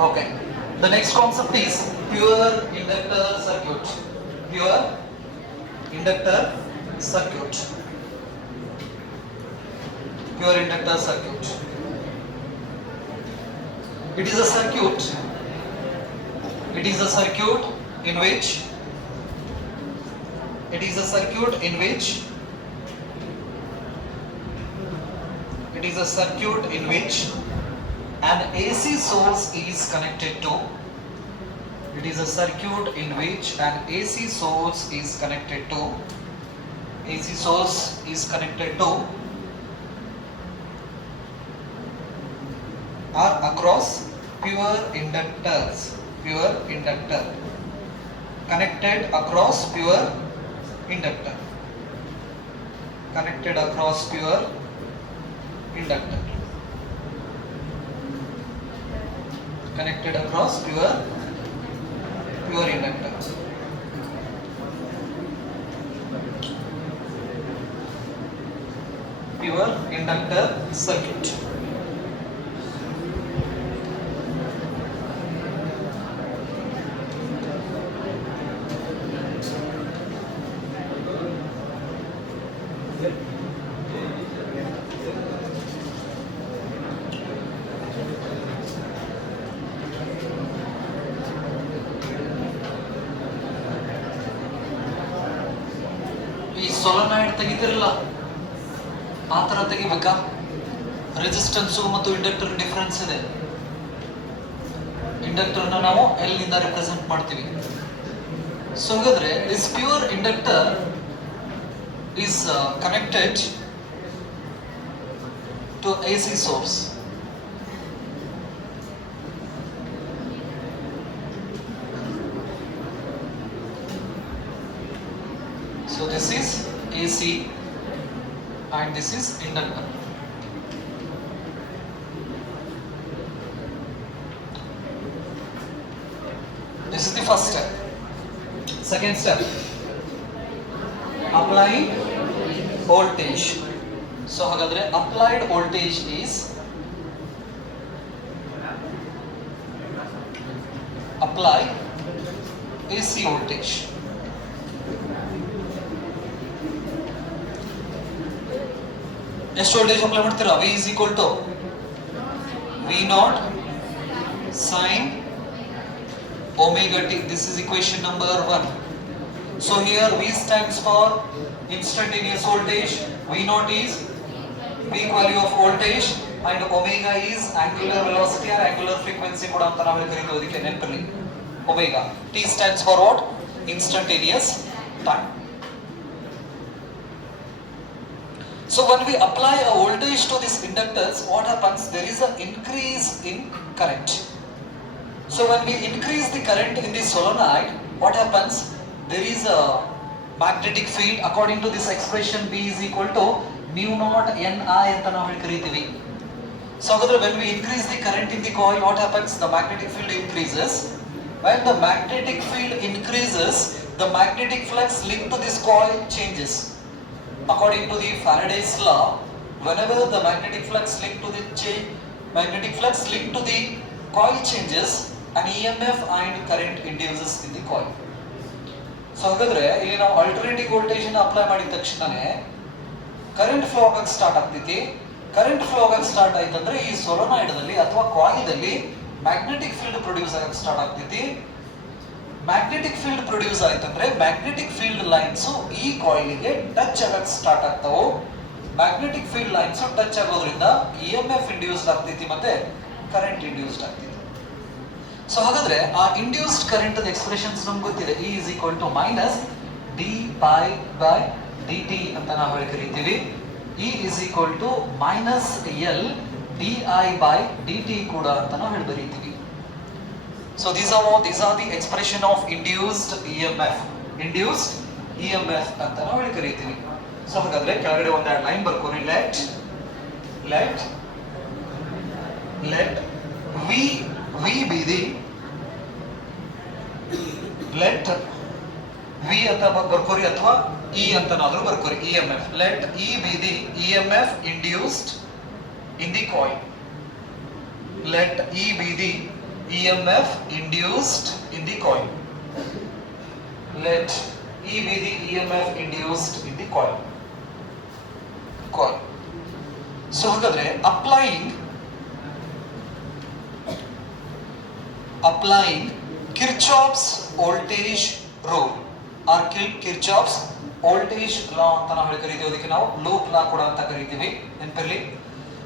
Okay. The next concept is pure inductor circuit. Pure inductor circuit. Pure inductor circuit. It is a circuit. It is a circuit in which it is a circuit in which it is a circuit in which an AC source is connected to. It is a circuit in which an AC source is connected to. AC source is connected to or across pure inductors. Pure inductor. Connected across pure inductor. Connected across pure inductor. Connected across pure inductor. Pure inductor circuit. ಈ ಸೊಲನಾಯ್ಡ್ ತೆಗಿತಿರಲ್ಲ ಆ ತರ ತೆಗಿಬೇಕಾ? ರೆಸಿಸ್ಟೆನ್ಸ್ ಮತ್ತು inductor difference ಇದೆ. ಇಂಡಕ್ಟರ್ ನಾವು ಎಲ್ ನಿಂದ ರೆಪ್ರೆಸೆಂಟ್ ಮಾಡ್ತೀವಿ. ಸೊ ಹಾಗಾದ್ರೆ this pure inductor is connected to AC source. So this is AC and this is inductor. This is the first step. Second step, applying voltage. So hagadre applied voltage is apply AC voltage. ಎಷ್ಟು voltage apply ಮಾಡ್ತೀರಾ? V is equal to V0 sin omega t. This is equation number 1. So here V stands for instantaneous voltage, V0 is peak value of voltage and omega is angular velocity or angular frequency ಕೂಡ ಅಂತ ನಾವು ಕರೀತೀವಿ. ನೆನಪಲ್ಲಿ omega. T stands for what? Instantaneous time. So when we apply a voltage to these inductors, what happens? There is an increase in current. So when we increase the current in the solenoid, what happens? There is a magnetic field. According to this expression, B is equal to mu naught Ni ಅಂತ ನಾವು ಕರೀತೀವಿ. So when we increase the current in the coil, what happens? The magnetic field increases. When the magnetic field increases, the magnetic flux linked to this coil changes. According to the Faraday's law, whenever the magnetic flux linked to the coil changes, an EMF and current induces in the coil. So ಹಾಗಾದ್ರೆ ಇಲ್ಲಿ ನಾವು alternative voltage ಅನ್ನು apply ಮಾಡಿದ ತಕ್ಷಣನೇ current flow ಆಗಕ್ಕೆ start ಆಗ್ತೈತಿ. Current flow ಆಗಕ್ಕೆ start ಆಯ್ತಂದ್ರೆ ಈ ಸೊಲನಾಯ್ಡ್ ದಲ್ಲಿ ಅಥವಾ ಕಾಯಿಲ್ ದಲ್ಲಿ ಮ್ಯಾಗ್ನೆಟಿಕ್ ಫೀಲ್ಡ್ ಪ್ರೊಡ್ಯೂಸ್ ಆಗಕ್ಕೆ ಸ್ಟಾರ್ಟ್ ಆಗ್ತೈತಿ. ಮ್ಯಾಗ್ನೆಟಿಕ್ ಫೀಲ್ಡ್ ಪ್ರೊಡ್ಯೂಸ್ ಆಯ್ತಂದ್ರೆ ಮ್ಯಾಗ್ನೆಟಿಕ್ ಫೀಲ್ಡ್ ಲೈನ್ಸ್ ಈ ಕಾಯಿಲ್ ಗೆ ಟಚ್ ಆಗಕ್ಕೆ ಸ್ಟಾರ್ಟ್ ಆಗ್ತಾವು. ಮ್ಯಾಗ್ನೆಟಿಕ್ ಫೀಲ್ಡ್ ಲೈನ್ಸ್ ಟಚ್ ಆಗೋದ್ರಿಂದ EMF ಇಂಡ್ಯೂಸ್ಡ್ ಆಗ್ತೈತಿ ಮತ್ತೆ ಕರೆಂಟ್ ಇಂಡ್ಯೂಸ್ಡ್ ಆಗ್ತೈತಿ. ಸೊ ಹಾಗಾದ್ರೆ ಆ ಇಂಡ್ಯೂಸ್ಡ್ ಕರೆಂಟ್ ಎಕ್ಸ್ಪ್ರೆಷನ್ಸ್ ನಮ್ಗೆ ಗೊತ್ತಿದೆ. E is equal to minus d pi by dt ಅಂತ ನಾವು ಕರೀತೀವಿ. E is equal to minus L di by dt ಕೂಡ ಅಂತ ನಾವು ಬರೀತೀವಿ. So these are the expression of induced EMF. Induced EMF ಅಂತ ನಾವು ಕರೀತೀವಿ. ಸೊ ಹಾಗಾದ್ರೆ ಕೆಳಗಡೆ ಒಂದೆರಡು ಲೈನ್ ಬರ್ಕೋರಿ. let V be the let V ಅಂತ ಬರ್ಕೋರಿ ಅಥವಾ E ಅಂತನಾದ್ರೂ ಬರ್ಕೋರಿ. EMF. Let E be the EMF induced in the coil. Let E be the EMF induced in the coil. Let E be the EMF induced in the coil. So ಹಾಗಾದ್ರೆ applying Kirchhoff's voltage rule or Kirchhoff's voltage law ಅಂತ ನಾವು ಕರೀತೀವಿ, ಅದಕ್ಕೆ ನಾವು ಲೂಪ್ ಲಾ ಕೂಡ ಅಂತ ಕರೀತೀವಿ, ನೆನಪಿರಲಿ.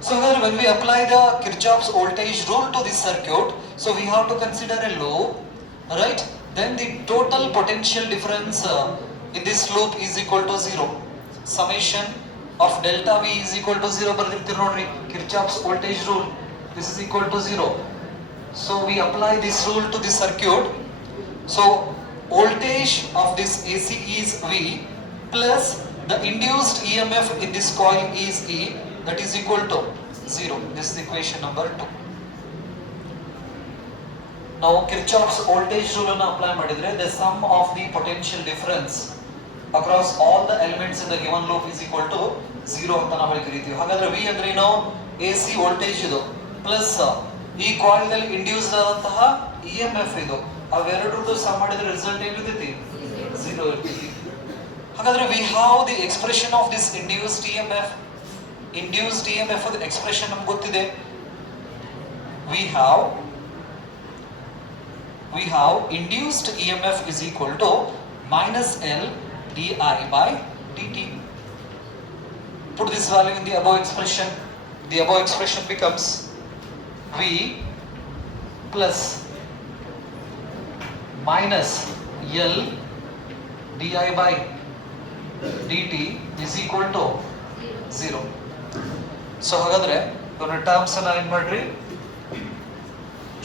So when we apply the Kirchhoff's voltage rule to this circuit, so we have to consider a loop, right? Then the total potential difference in this loop is equal to 0. Summation of delta V is equal to 0 ಬರ್ದಿರ್ತೀರಿ ನೋಡ್ರಿ, Kirchhoff's voltage rule. This is equal to 0. So we apply this rule to this circuit. So voltage of this AC is V plus the induced EMF in this coil is E, that is equal to 0. This is equation number 2. Now Kirchhoff's voltage rule ಅನ್ನು apply ಮಾಡಿದ್ರೆ the sum of the potential difference across all the elements in the given loop is equal to 0 ಅಂತ ನಾವು ಕರೀತೀವಿ. ಹಾಗಾದ್ರೆ V ಅಂದ್ರೆ ಏನು? AC voltage ಇದು ಪ್ಲಸ್ ಈ ಕಾಯಿಲ್ ನಲ್ಲಿ ಇಂಡ್ಯೂಸ್ ಆದಂತಹ EMF ಇದು, ಅವೆರಡರದ್ದು ಸಮ್ ಮಾಡಿದ್ರೆ ರಿಸಲ್ಟ್ ಏನಿರ್ತೈತಿ? 0 ಇರ್ತೈತಿ. ಹಾಗಾದ್ರೆ we have the expression of this induced EMF. Induced EMF the expression ನಮ್ಗೆ ಗೊತ್ತಿದೆ. we have induced EMF is equal to minus L di by dt. Put this value in the above expression. The above expression becomes V plus minus L di by dt is equal to 0. So ಹಾಗಾದ್ರೆ ಇವನ್ನ ಟರ್ಮ್ಸ್ ಅನ್ನ ಏನ್ ಮಾಡ್ರಿ,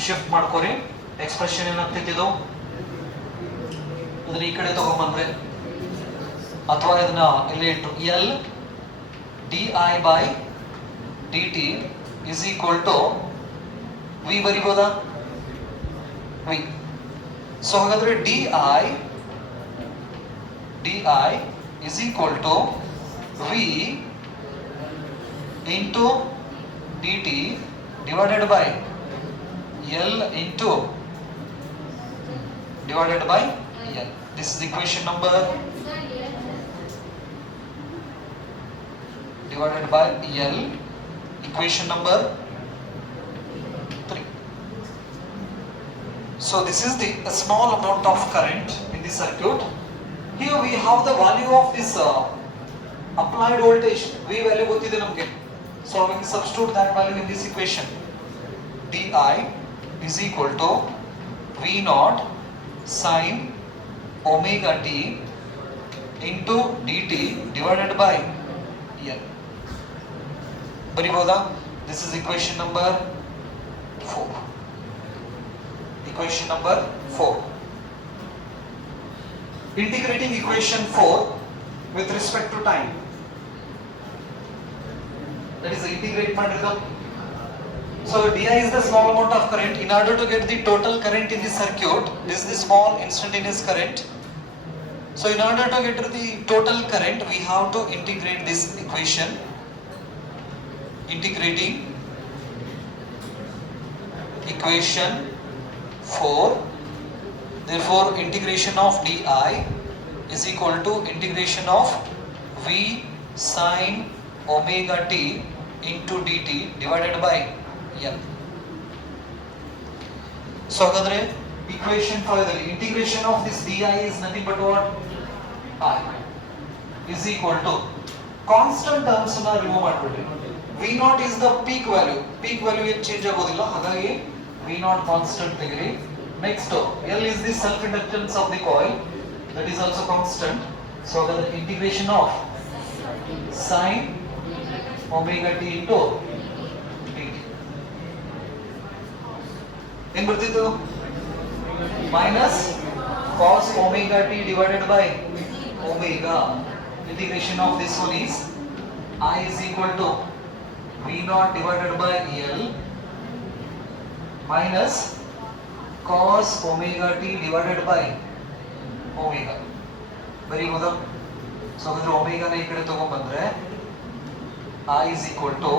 ಶಿಫ್ಟ್ ಮಾಡ್ಕೊರಿ. ಎಕ್ಸ್ಪ್ರೆಷನ್ ಏನಾಗ್ತೈತಿ ಇದು? ಅದನ್ನ ಈ ಕಡೆ ತಗೊಂಡ್ಬಂದ್ರೆ ಅಥವಾ ಇದನ್ನ ಇಲ್ಲಿ ಇಟ್ಟು L di by dt is equal to V ಬರಿಬೋದಾ? V. ಸೊ ಹಾಗಾದ್ರೆ di is equal to V into dt divided by L into divided by L. This is equation number divided by L, equation number 3. So this is the small amount of current in the circuit. Here we have the value of this applied voltage. V value ಗೊತ್ತಿದೆ ನಮಗೆ. So we can substitute that value in this equation. di is equal to V naught sin omega t into dt divided by L. ಬರಿಬೋದಾ? This is equation number 4. Equation number 4. Integrating equation 4 with respect to time. That is integrate ಮಾಡಿರೋದು. So di is the small amount of current. In order to get the total current in the circuit, this is the small instantaneous current. So in order to get the total current, we have to integrate this equation. Integrating equation 4. Therefore integration of di is equal to integration of V sin omega t into dt divided by L. So ಹಾಗಾದ್ರೆ equation 5 ದಲ್ಲಿ integration of this di is nothing but what? I is equal to constant terms ಅನ್ನ remove ಮಾಡ್ಬಿಡ್ರಿ. V naught is the peak value. Peak value ಏನು change ಆಗೋದಿಲ್ಲ, ಹಾಗಾಗಿ V naught constant ತೆಗಿರಿ. Next L is the self inductance of the coil, that is also constant. So the integration of sin omega t into dt ಏನು ಬರ್ತಿತ್ತು? minus cos omega t divided by omega. Integration of this one is I is equal to V naught divided by L minus cos omega t divided by omega. ಬರೀಬಹುದಾ? So ಹಾಗಾದ್ರೆ ಒಮೆಗಾನ ಈ ಕಡೆ ತಗೊಂಡ್ಬಂದ್ರೆ I is equal to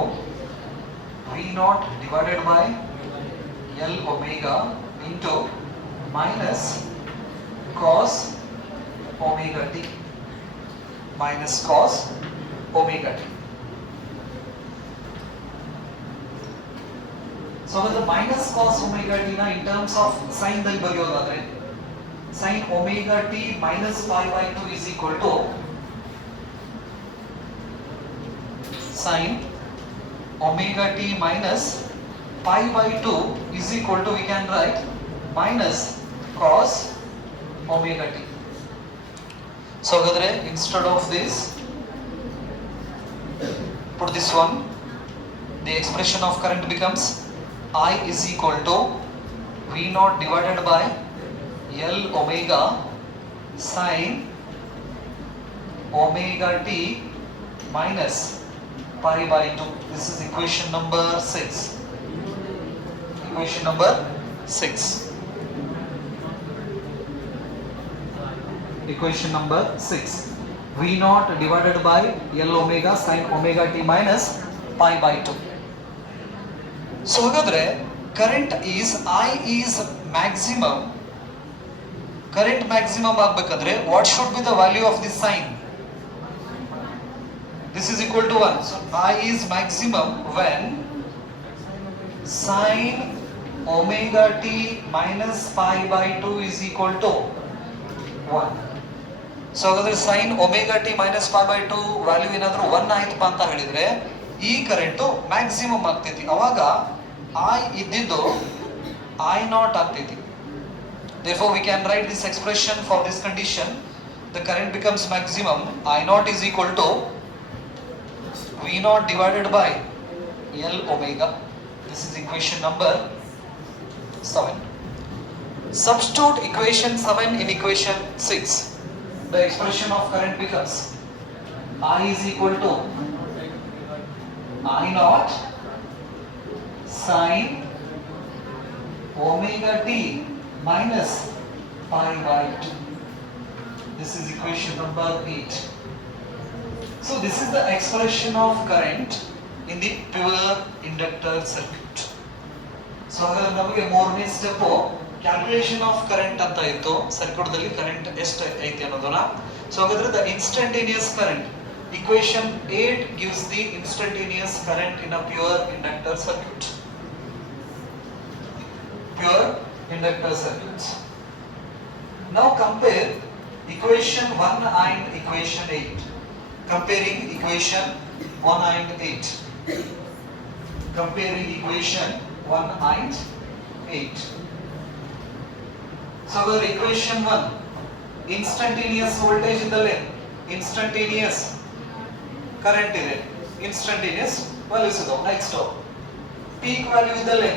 V naught divided by L omega into minus cos omega t. Minus cos omega t. So the minus cos omega t na in terms of sin dalli ಬರೆಯೋದಾದ್ರೆ sin omega t minus pi by 2 is equal to sin omega t minus pi by 2 is equal to, we can write minus cos omega t. So instead of this, put this one, the expression of current becomes I is equal to V naught divided by L omega sin omega t minus pi by 2. This is equation number 6. Equation number 6. Equation number 6. V naught divided by L omega sin omega t minus pi by 2. So ಹಾಗಾದ್ರೆ current is I is maximum. Current maximum ಆಗಬೇಕಂದ್ರೆ what should be the value of this sign? This is equal to 1. So I is maximum when sin omega t minus pi by 2 is equal to 1. So ಹಾಗಾದ್ರೆ sine omega t minus pi by 2 value ಏನಾದ್ರೂ 1 ಆಯ್ತಪ್ಪ ಅಂತ ಹೇಳಿದ್ರೆ ಈ current maximum ಆಗ್ತೈತಿ. ಅವಾಗ ಐ ಇದ್ದಿದ್ದು I not ಆಗ್ತೈತಿ. Therefore we can write this expression for this condition. The current becomes maximum. I naught is equal to V naught divided by L omega. This is equation number 7. Substitute equation 7 in equation 6. The expression of current becomes I is equal to I naught sin omega t minus pi by 2. This is equation number 8. So this is the expression of current in the pure inductor circuit. So ಹಾಗಾದ್ರೆ ನಮಗೆ ಮೂರನೇ step calculation of current ಅಂತ ಇತ್ತು. ಸರ್ಕ್ಯೂಟ್ ದಲ್ಲಿ ಕರೆಂಟ್ ಎಷ್ಟು ಐತಿ ಅನ್ನೋದನ್ನ. ಸೊ ಹಾಗಾದ್ರೆ the instantaneous current, equation 8 gives the instantaneous current in a pure inductor circuit. Pure inductor circuits. Now compare equation 1 and equation 8. Comparing equation 1 and 8. Comparing equation 1 and 8. So the equation 1, instantaneous voltage in the lane, instantaneous current ಇದೆ, instantaneous values ಇದೆ. Next peak value ಇದ್ದಲ್ಲೇ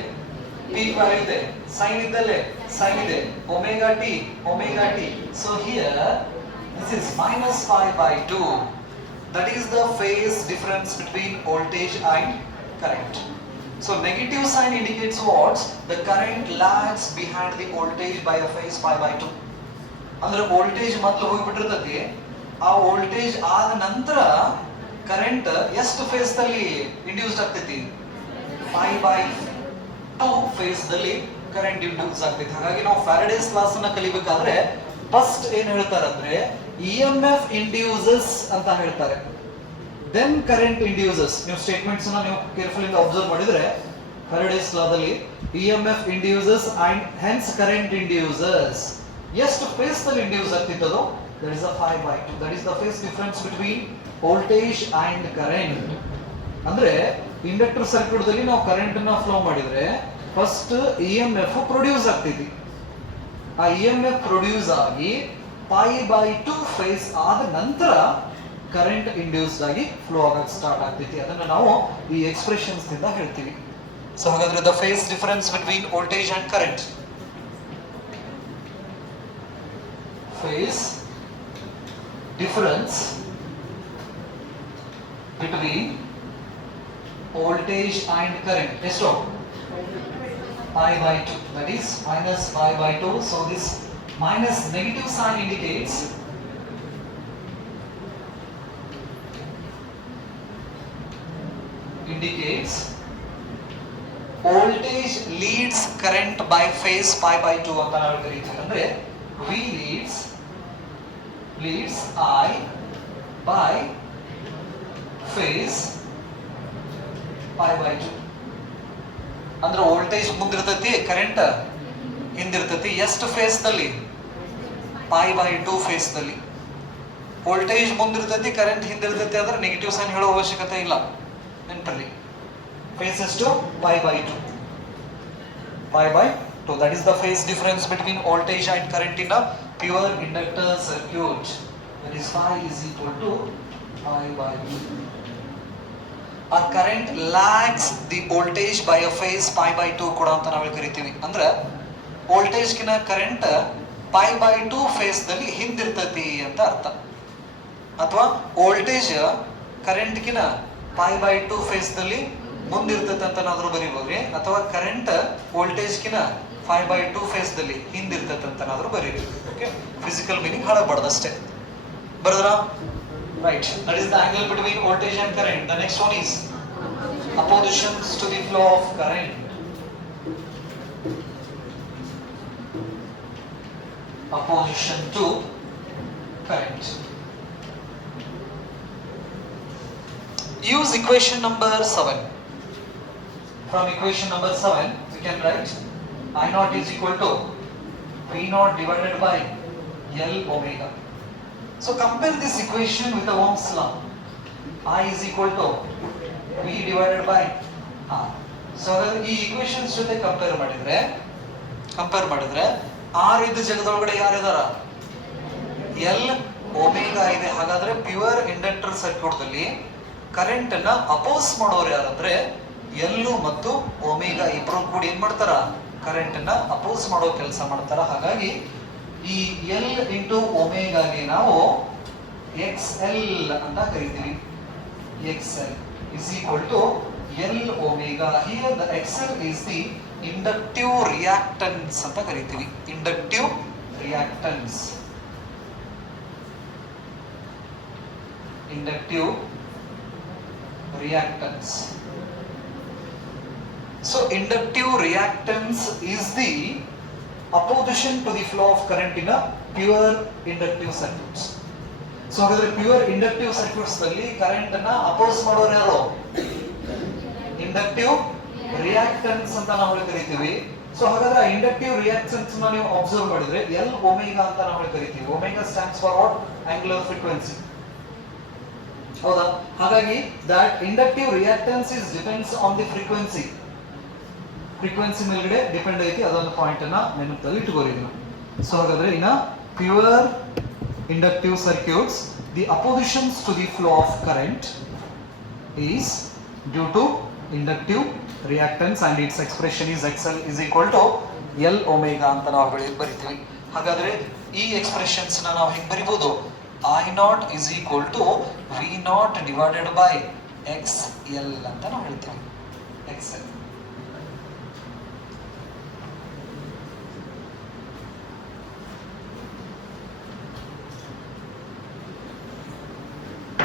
peak value ಇದೆ, sin ಇದ್ದಲ್ಲೇ sin ಇದೆ, omega t. So here this is minus pi by 2. That is the phase difference between voltage and current. So negative sign indicates what? The current lags behind the voltage by a phase pi by 2. ಅಂದ್ರೆ ವೋಲ್ಟೇಜ್ ಮೊದಲು ಹೋಗ್ಬಿಟ್ಟಿರ್ತದೆ, ಆ ವೋಲ್ಟೇಜ್ ಆದ ನಂತರ ಕರೆಂಟ್ ಎಷ್ಟು phase ದಲ್ಲಿ ಇಂಡ್ಯೂಸ್ ಆಗ್ತೈತಿ? pi by 2 phase ದಲ್ಲಿ ಕರೆಂಟ್ ಇಂಡ್ಯೂಸ್ ಆಗ್ತೈತಿ. ಹಾಗಾಗಿ ನಾವು ಫ್ಯಾರಡೇಸ್ ಲಾಸ್ ಅನ್ನ ಕಲಿಬೇಕಾದ್ರೆ ಫಸ್ಟ್ ಏನ್ ಹೇಳ್ತಾರಂದ್ರೆ EMF induces ಅಂತ ಹೇಳ್ತಾರೆ, ದೆನ್ ಕರೆಂಟ್ ಇಂಡ್ಯೂಸಸ್. ನೀವು ಸ್ಟೇಟ್ಮೆಂಟ್ಸ್ ಅನ್ನ ನೀವು ಕೇರ್ಫುಲ್ ಇಂದ ಅಬ್ಸರ್ವ್ ಮಾಡಿದ್ರೆ ಫ್ಯಾರಡೇಸ್ ಲಾದಲ್ಲಿ EMF induces and hence current induces. ಎಷ್ಟು ಫೇಸ್ ದಲ್ಲಿ ಇಂಡ್ಯೂಸ್ ಆಗ್ತಿತ್ತದೋ that is a pi by 2. That is the phase difference between voltage and current. ಅಂದ್ರೆ ಇಂಡಕ್ಟರ್ ಸರ್ಕ್ಯೂಟ್ ದಲ್ಲಿ ನಾವು ಕರೆಂಟ್ ಅನ್ನ ಫ್ಲೋ ಮಾಡಿದ್ರೆ ಫಸ್ಟ್ EMF ಪ್ರೊಡ್ಯೂಸ್ ಆಗ್ತೈತಿ. ಆ EMF ಪ್ರೊಡ್ಯೂಸ್ ಆಗಿ pi by 2 ಫೇಸ್ ಆದ ನಂತರ ಕರೆಂಟ್ ಇಂಡ್ಯೂಸ್ಡ್ ಆಗಿ ಫ್ಲೋ ಆಗಕ್ಕೆ ಸ್ಟಾರ್ಟ್ ಆಗ್ತೈತಿ. ಅದನ್ನ ನಾವು ಈ ಎಕ್ಸ್ಪ್ರೆಷನ್ಸ್ ಇಂದ ಹೇಳ್ತೀವಿ. ಸೊ ಹಾಗಾದ್ರೆ the face difference between voltage and current, phase difference between voltage and current ಎಷ್ಟು? pi by 2. That is minus pi by 2. So this minus negative sign indicates voltage leads current by phase pi by 2 ಅಂತ ನಾವು ಕರೀತೀವಿ. ಅಂದ್ರೆ V leads I by phase pi by 2. ಅಂದ್ರೆ voltage ಮುಂದಿರ್ತೈತಿ, current ಹಿಂದಿರ್ತೈತಿ. ಎಷ್ಟು phase ದಲ್ಲಿ? ಪೈ ಬೈ 2 ಫೇಸ್ ದಲ್ಲಿ. ವೋಲ್ಟೇಜ್ ಮುಂದಿರ್ತೈತಿ, ಕರೆಂಟ್ ಹಿಂದಿರ್ತೈತಿ ಅಂದ್ರೆ ನೆಗೆಟಿವ್ ಸೈನ್ ಹೇಳೋ ಅವಶ್ಯಕತೆ ಇಲ್ಲ. ನೆನಪಲ್ಲಿ phase is to pi by 2. Pi by 2. That is the phase difference between voltage and current in a pure inductor circuit. That is phi is equal to pi by 2. A current lags the voltage by a phase pi by 2 ಕೂಡ ಅಂತ ನಾವು ಕರಿತೀವಿ. ಅಂದ್ರೆ voltage ಕಿನ current pi by 2 phase ದಲ್ಲಿ ಹಿಂದಿರ್ತತಿ ಅಂತ ಅರ್ಥ. ಅಥವಾ ವೋಲ್ಟೇಜ್ ಕರೆಂಟ್ ಕಿನ pi by 2 ಫೇಸ್ ದಲ್ಲಿ ಮುಂದಿರ್ತೈತೆ ಅಂತ ನಾದ್ರೂ ಬರೀಬೋದ್ರಿ. ಅಥವಾ ಕರೆಂಟ್ ವೋಲ್ಟೇಜ್ ಕಿನ 5 by 2 ಫೇಸ್ ದಲ್ಲಿ ಹಿಂದಿರ್ತೈತೆ ಅಂತ ನಾದ್ರೂ ಬರೀಬೇಕು. ಓಕೆ, ಫಿಸಿಕಲ್ ಮೀನಿಂಗ್ ಹಾಳಾಗಬಾರ್ದಷ್ಟೇ. ಬರದ್ರ? Right. That is the angle between voltage and current. The next one is oppositions to the flow of current. Opposition to current. Use equation number 7. From equation number 7, we can write I naught is equal to V naught divided by L omega. So compare this equation with the Ohm's law. I is equal to V divided by R. So ಈ equations ಜೊತೆ ಕಂಪೇರ್ ಮಾಡಿದ್ರೆ R ಇದ್ದ ಜಾಗದೊಳಗಡೆ ಯಾರಿದಾರ? L omega ಇದೆ. ಹಾಗಾದ್ರೆ pure inductor circuit ದಲ್ಲಿ current ಅನ್ನ ಅಪೋಸ್ ಮಾಡೋರು ಯಾರಂದ್ರೆ ಎಲ್ ಮತ್ತು ಒಮೆಗಾ ಇಬ್ರು ಕೂಡಿ ಏನ್ ಮಾಡ್ತಾರ? ಕರೆಂಟ್ ಅನ್ನ ಅಪೋಸ್ ಮಾಡೋ ಕೆಲಸ ಮಾಡ್ತಾರ. ಹಾಗಾಗಿ ಈ ಎಲ್ ಇಂಟು ಒಮೆಗಾಗೆ ನಾವು ಎಕ್ಸ್ ಎಲ್ ಅಂತ ಕರಿತೀವಿ. X L is equal to L omega. Here the X L is the inductive reactance ಅಂತ ಕರಿತೀವಿ. Inductive reactance. Inductive reactance. So inductive reactance is the opposition to the flow of current in a pure inductive circuits. So ಹಾಗಾದ್ರೆ pure inductive circuits ನಲ್ಲಿ ಕರೆಂಟ್ ಅನ್ನ oppose ಮಾಡೋರು ಯಾರು? Inductive reactance ಅಂತ ನಾವು ಕರಿತೀವಿ. ಸೊ ಹಾಗಾದ್ರೆ ಇಂಡಕ್ಟಿವ್ ರಿಯಾಕ್ಟನ್ಸ್ ನ ನೀವು ಅಬ್ಸರ್ವ್ ಮಾಡಿದ್ರೆ ಎಲ್ ಒಮೆಗಾ ಅಂತ ನಾವು ಕರಿತೀವಿ. Omega stands for what? Angular frequency. ಹೌದಾ? ಹಾಗಾಗಿ that inductive reactance is depends on the frequency. Frequency ಮೇಲ್ಗಡೆ ಡಿಪೆಂಡ್ ಐತಿ. ಅದೊಂದು ಪಾಯಿಂಟ್ ಅನ್ನ ನೆನಪಲ್ಲಿ ಇಟ್ಕೋರಿ. ಸೊ ಹಾಗಾದ್ರೆ ಇನ್ನ pure inductive circuits the oppositions to the flow of current is due to inductive reactance and its expression is XL is equal to L omega ಅಂತ ನಾವು ಬರಿತೀವಿ. ಹಾಗಾದ್ರೆ ಈ ಎಕ್ಸ್ಪ್ರೆಷನ್ಸ್ ನ ನಾವು ಹೆಂಗ್ ಬರಿಬಹುದು? I naught is equal to V naught divided by XL ಅಂತ ನಾವು ಹೇಳ್ತೀವಿ. XL.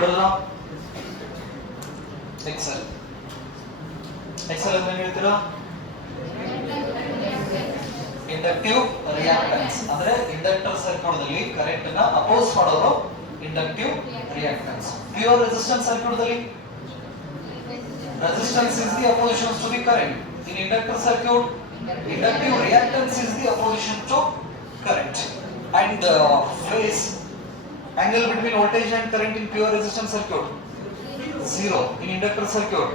ಬರಲ್ಲ? XL. XL ಅಂತ ಹೇಳ್ತೀರಾ? Inductive reactance. ಅಂದ್ರೆ ಇಂಡಕ್ಟರ್ ಸರ್ಕ್ಯೂಟ್ ದಲ್ಲಿ ಕರೆಂಟ್ ಅನ್ನ ಅಪೋಸ್ ಮಾಡೋರು inductive reactance. Pure resistance circuit ದಲ್ಲಿ resistance is the opposition to the current. In inductor circuit inductive reactance is the opposition to current. And phase angle between voltage and current in pure resistance circuit 0. In inductor circuit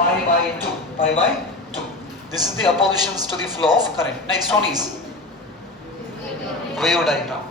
pi by 2. Pi by 2. This is the oppositions to the flow of current. Next one is wave diagram.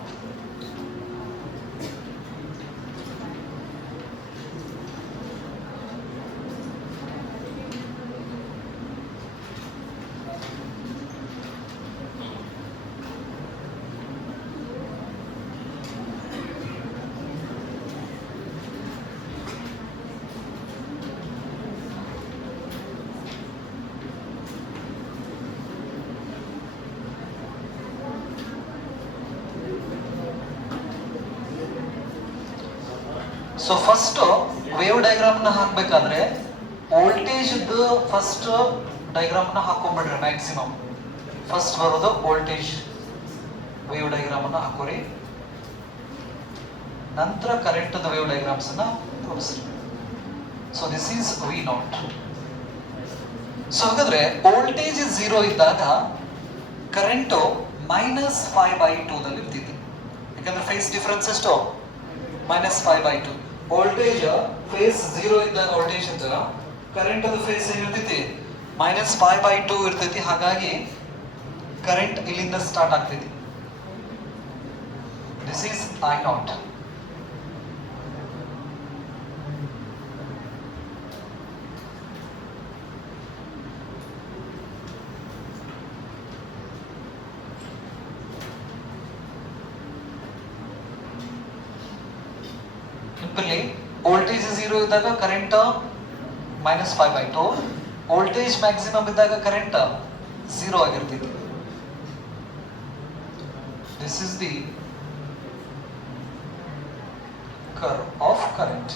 So first wave diagram ನ ಹಾಕಬೇಕಾದ್ರೆ voltage first diagram ನ ಹಾಕೊಂಡ್ಬಿಡ್ರಿ maximum. First ಬರೋದು voltage wave diagram ಅನ್ನ ಹಾಕೋರಿ, ನಂತರ current wave diagrams ಅನ್ನ ತೋರಿಸ್ರಿ. So this is V naught. So ಹಾಗಾದ್ರೆ ವೋಲ್ಟೇಜ್ 0 ಇದ್ದಾಗ ಕರೆಂಟು -5/2 ದಲ್ಲಿ ಇರ್ತಿದೆ. ಯಾಕಂದ್ರೆ ಫೇಸ್ ಡಿಫರೆನ್ಸ್ ಎಷ್ಟು? -5/2. ವೋಲ್ಟೇಜ್ ಫೇಸ್ 0 ಇದ್ದಾಗ ವೋಲ್ಟೇಜ್ ಅಂತ, ಕರೆಂಟ್ ಅದು ಫೇಸ್ ಏನಿರ್ತೈತಿ -5/2 ಇರ್ತೈತಿ. ಹಾಗಾಗಿ ಕರೆಂಟ್ ಇಲ್ಲಿಂದ ಸ್ಟಾರ್ಟ್ ಆಗ್ತೈತಿ. This is I not. Simply voltage 0 ಇದ್ದಾಗ ಕರೆಂಟ್ -5/2, ವೋಲ್ಟೇಜ್ ಮ್ಯಾಕ್ಸಿಮಮ್ ಇದ್ದಾಗ ಕರೆಂಟ್ 0 ಆಗಿರ್ತೈತಿ. This is the curve of current.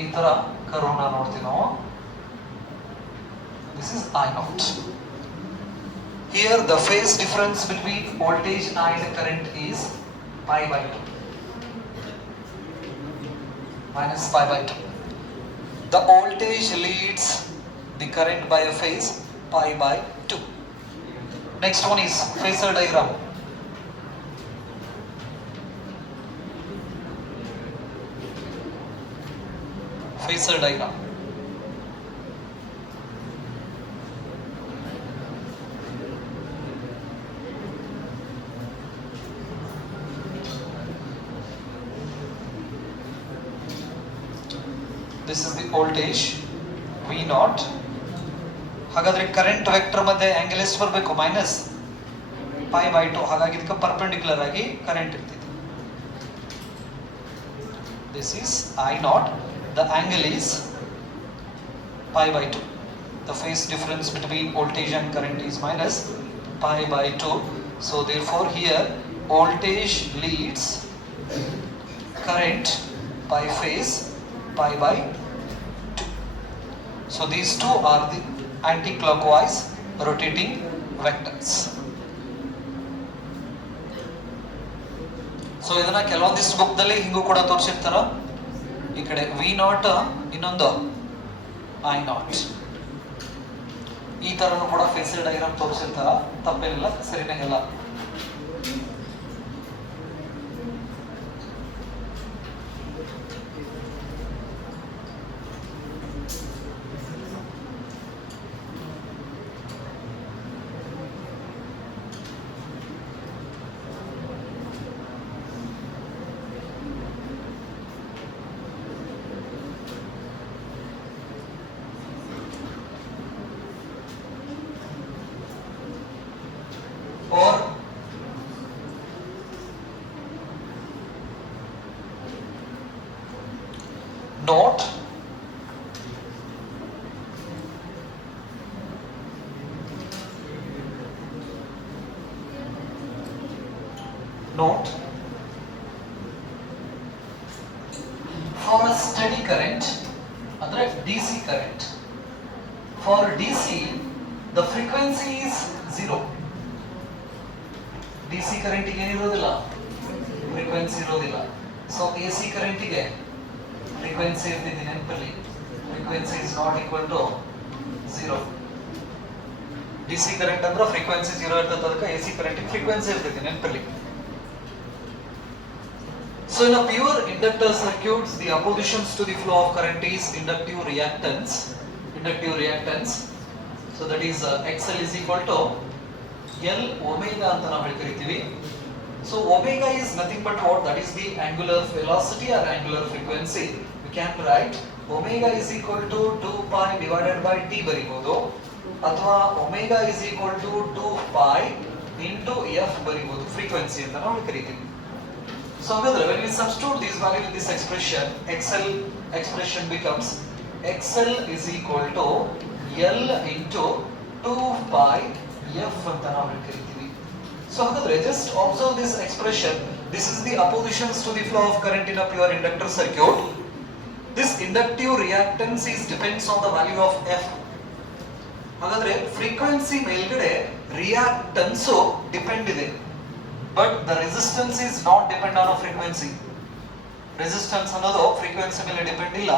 ಈ ತರ ಕರ್ವ್ ನ ನೋಡ್ತೀವಿ ನಾವು. This is I not. Here the phase difference between voltage and current is pi/2, -pi/2. The voltage leads the current by a phase pi/2. Next one is phasor diagram. Phasor diagram. This is the voltage V naught. ಹಾಗಾದ್ರೆ current vector ಮಧ್ಯೆ ಆಂಗಲ್ ಎಷ್ಟು ಬರಬೇಕು? -pi/2. ಹಾಗಾಗಿ ಇದಕ್ಕೆ ಪರ್ಪೆಂಡಿಕ್ಯುಲರ್ ಆಗಿ ಕರೆಂಟ್ ಇರ್ತೈತಿ. This is I naught. The angle is pi/2. The phase difference between voltage and current is -pi/2. So therefore here voltage leads current by phase pi/2. So these two are the anti-clockwise rotating vectors. So ಇದನ್ನ ಕೆಲವೊಂದಿಷ್ಟು ಬುಕ್ ದಲ್ಲಿ ಹಿಂಗೂ ಕೂಡ ತೋರಿಸಿರ್ತಾರ. ಈ ಕಡೆ V not, ಇನ್ನೊಂದು I not. ಈ ತರನು ಕೂಡ ಫೇಸರ್ ಡಯಾಗ್ರಾಮ್ ತೋರಿಸಿರ್ತಾರ. ತಪ್ಪೇನಿಲ್ಲ, ಸರಿನೇ ಇಲ್ಲ. Or note for a steady current ಅಂದ್ರೆ DC current. For DC the frequency is 0. DC current ಗೆ ಏನಿರೋದಿಲ್ಲ, ಫ್ರೀಕ್ವೆನ್ಸಿ ಇರೋದಿಲ್ಲ. ಸೊ AC current ಗೆ ಫ್ರೀಕ್ವೆನ್ಸಿ ಇರ್ತಿದೆ ನೆನಪಲ್ಲಿ. Frequency is not equal to 0. DC current ಅಂದ್ರೆ ಫ್ರೀಕ್ವೆನ್ಸಿ 0 ಇರ್ತದೆ, ಅದಕ್ಕೆ AC current ಗೆ ಫ್ರೀಕ್ವೆನ್ಸಿ ಇರ್ತದೆ ನೆನಪಲ್ಲಿ. So in a pure inductor circuits, the oppositions to the flow of current is inductive reactance. So that is XL is equal to L omega ಅಂತ ನಾವು ಕರಿತೀವಿ. So omega is nothing but what? That is the angular velocity or angular frequency. We can write omega is equal to 2 pi divided by t ಬರಿಬಹುದು, ಅಥವಾ omega is equal to 2 pi into f ಬರಿಬಹುದು. ಫ್ರೀಕ್ವೆನ್ಸಿ ಅಂತ ನಾವು ಕರಿತೀವಿ. So when we substitute this value in this expression, XL expression becomes XL is equal to L into 2 pi F ಅಂತ ನಾವು ಕರಿತೀವಿ. So just observe this expression. This is the oppositions to the flow of current in a pure inductor circuit. This inductive reactance is depends on the value of F. ಹಾಗಾದ್ರೆ ಫ್ರೀಕ್ವೆನ್ಸಿ ಮೇಲ್ಗಡೆ reactance depend ಇದೆ, but the resistance is not depend on frequency. Resistance ಅನ್ನೋದು ಫ್ರೀಕ್ವೆನ್ಸಿ ಮೇಲೆ ಡಿಪೆಂಡ್ ಇಲ್ಲ,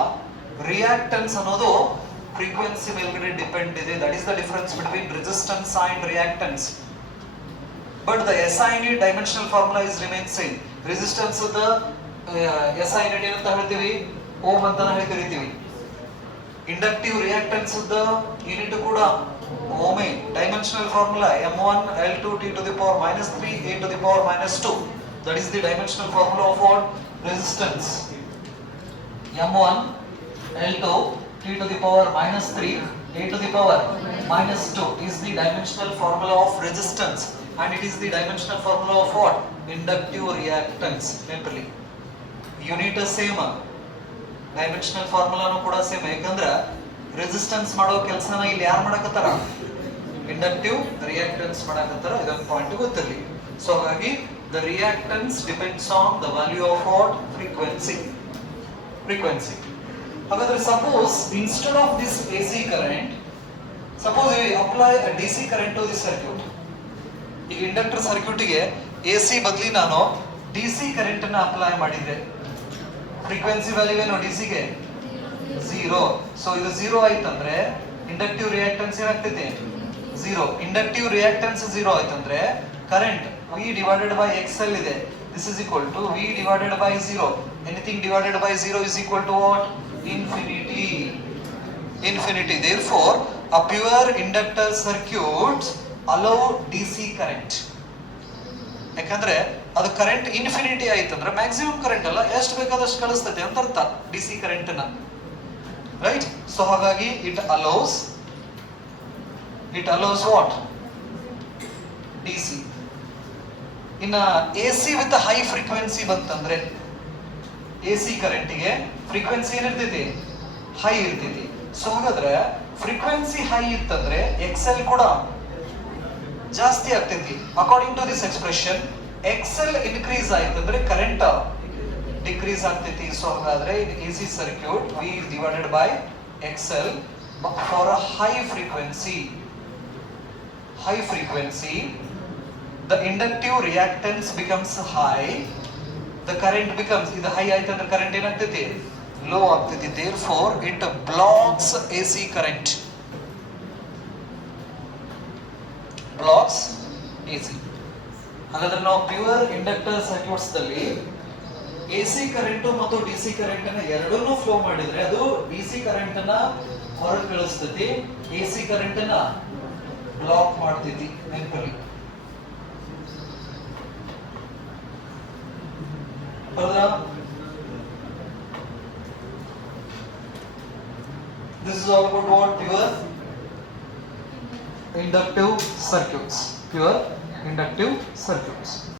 ರಿಯಾಕ್ಟನ್ಸ್ ಅನ್ನೋದು ಫ್ರೀಕ್ವೆನ್ಸಿ ಮೇಲ್ಗಡೆ ಡಿಪೆಂಡ್ ಇದೆ. That is the difference between resistance and reactance. But the SI unit dimensional formula is remain same. Resistance the SI unit ಏನಂತ ಹೇಳ್ತೀವಿ? ಓಮ್ ಅಂತ ಕರಿತೀವಿ. ಇಂಡಕ್ಟಿವ್ ರಿಯಾಕ್ಟನ್ಸ್ ದ ಯೂನಿಟ್ ಕೂಡ ಓಮೆ. Dimensional formula M1 L2 T to the power minus 3 A to the power minus 2. That is the dimensional formula of what? Resistance. M1 L2 T to the power minus 3 A to the power minus 2 is the dimensional formula of resistance, and it is the dimensional formula of what? Inductive reactance. Simply unit same, dimensional ಫಾರ್ಮುಲಾನು ಕೂಡ same. ಯಾಕಂದ್ರೆ ರೆಸಿಸ್ಟೆನ್ಸ್ ಮಾಡೋ ಕೆಲಸನ ಇಲ್ಲಿ ಯಾರು ಮಾಡಕತ್ತಾರ? Inductive reactance ಮಾಡಕತ್ತಾರ. ಇದೊಂದು ಪಾಯಿಂಟ್ ಗೊತ್ತಿರಲಿ. ಸೊ ಹಾಗಾಗಿ the reactance depends on the value of what? Frequency. ಹಾಗಾದ್ರೆ suppose instead of this AC current, suppose we apply a DC current to this circuit. ಈಗ ಇಂಡಕ್ಟರ್ ಸರ್ಕ್ಯೂಟ್ಗೆ AC ಬದಲಿ ನಾನು DC ಕರೆಂಟ್ ಅನ್ನ ಅಪ್ಲೈ ಮಾಡಿದ್ರೆ ಫ್ರೀಕ್ವೆನ್ಸಿ ವ್ಯಾಲ್ಯೂ ಏನು DC ಗೆ? 0. ಸೊ ಇದು 0 ಆಯ್ತಂದ್ರೆ ಇಂಡಕ್ಟಿವ್ ರಿಯಾಕ್ಟೆನ್ಸ್ ಏನಾಗ್ತೈತಿ? 0. ಇಂಡಕ್ಟಿವ್ ರಿಯಾಕ್ಟೆನ್ಸ್ 0 ಆಯ್ತಂದ್ರೆ current V divided by XL ಇದೆ. This is equal to V divided by 0. Anything divided by 0 is equal to what? Infinity. Therefore, a pure inductor circuit allow DC current. ಯಾಕಂದ್ರೆ ಅದು current infinity ಆಯ್ತಂದ್ರೆ maximum current ಅಲ್ಲ, ಎಷ್ಟು ಬೇಕಾದಷ್ಟು ಕಳಿಸ್ತೈತೆ ಅಂತ ಅರ್ಥ DC ಕರೆಂಟ್ ನ. ರೈಟ್? ಸೊ ಹಾಗಾಗಿ ಇಟ್ ಅಲೋಸ್ ವಾಟ್? DC. ಇನ್ನ AC ವಿತ್ ಹೈ ಫ್ರೀಕ್ವೆನ್ಸಿ ಬಂತಂದ್ರೆ AC ಕರೆಂಟ್ಗೆ ಫ್ರೀಕ್ವೆನ್ಸಿ ಏನಿರ್ತೈತಿ? ಹೈ ಇರ್ತೈತಿ. ಸೊ ಹಾಗಾದ್ರೆ ಫ್ರೀಕ್ವೆನ್ಸಿ ಹೈ ಇತ್ತಂದ್ರೆ XL ಕೂಡ ಜಾಸ್ತಿ ಆಗ್ತೈತಿ. According to this expression XL increase ಆಯ್ತಂದ್ರೆ ಕರೆಂಟ್ ಡಿಕ್ರೀಸ್ ಆಗ್ತೈತಿ. ಸೊ ಹಾಗಾದ್ರೆ in AC circuit V divided by XL for a high frequency the inductive reactance becomes high, the current becomes, ಇದು ಹೈ ಆಯ್ತಂದ್ರೆ ಕರೆಂಟ್ ಏನಾಗ್ತೈತಿ? ಲೋ ಆಗ್ತೈತಿ. therefore it blocks AC current. blocks AC. ಹಾಗಾದ್ರೆ ನಾವು pure inductor circuits ದಲ್ಲಿ AC current ಮತ್ತು DC current ಅನ್ನ ಎರಡನ್ನೂ ಫ್ಲೋ ಮಾಡಿದ್ರೆ ಅದು DC ಕರೆಂಟ್ ಅನ್ನ ಹೊರಗೆ ಕಳಿಸ್ತೈತಿ, AC ಕರೆಂಟ್ ಅನ್ನ ಬ್ಲಾಕ್ ಮಾಡ್ತೈತಿ. ನೆನಪಲ್ಲಿ. This is all about what? Pure inductive circuits.